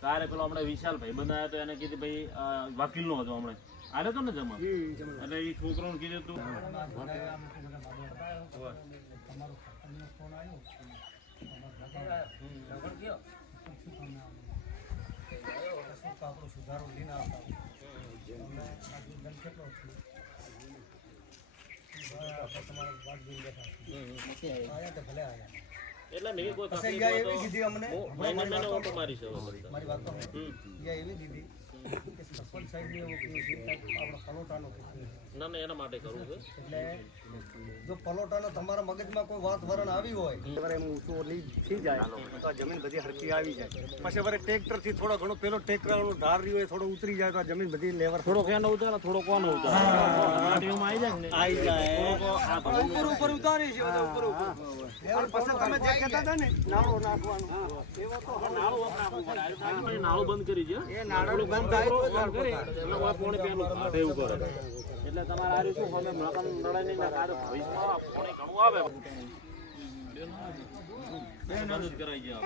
તારે પેલો હમણાં વિશાલ ભાઈ બનાવ્યો તો એને કીધું ભાઈ વકીલ નો હતો હમણાં. આરે તો ને જમા એટલે એ છોકરાને કીધું તું એટલે મેં કોઈ ભલે તકલીફ યા મેં કોઈ એવી કીધી અમને. મારી વાત એવી કીધી. આપણા પલોટાનો ના ના એના માટે કરવું છે? એટલે જો પલોટાનો તમારા મગજમાં કોઈ વાત વરણ આવી હોય એમ ઊંચું લઈ થઈ જાય. તો આ જમીન બધી હરકી આવી જાય. પછી વરે ટ્રેક્ટરથી થોડો ઘણો પેલો ટ્રેક્ટર વાળો ધાર રહ્યો હોય થોડો ઉતરી જાય તો આ જમીન બધી લેવર થોડોક એનો ઉતારે થોડોક કોનો ઉતારે. આવી જાય ને? આવી ઉપર ઉપર ઉતારી છે ઉપર ઉપર. પછી તમે જે કહેતા હતા ને નાળો નાખવાનું. એવો તો નાળું આપણા ઉપર આવ્યું. આ પછી નાળું બંધ કરી છે. એ નાળું બંધ થાય તો બંધ કરી. એટલે તમારે આ શું હવે મકાન નડાય નહીં ને કાઢે ભવિષ્યમાં આ ઘણું આવે બંધ કરાઈ ગયા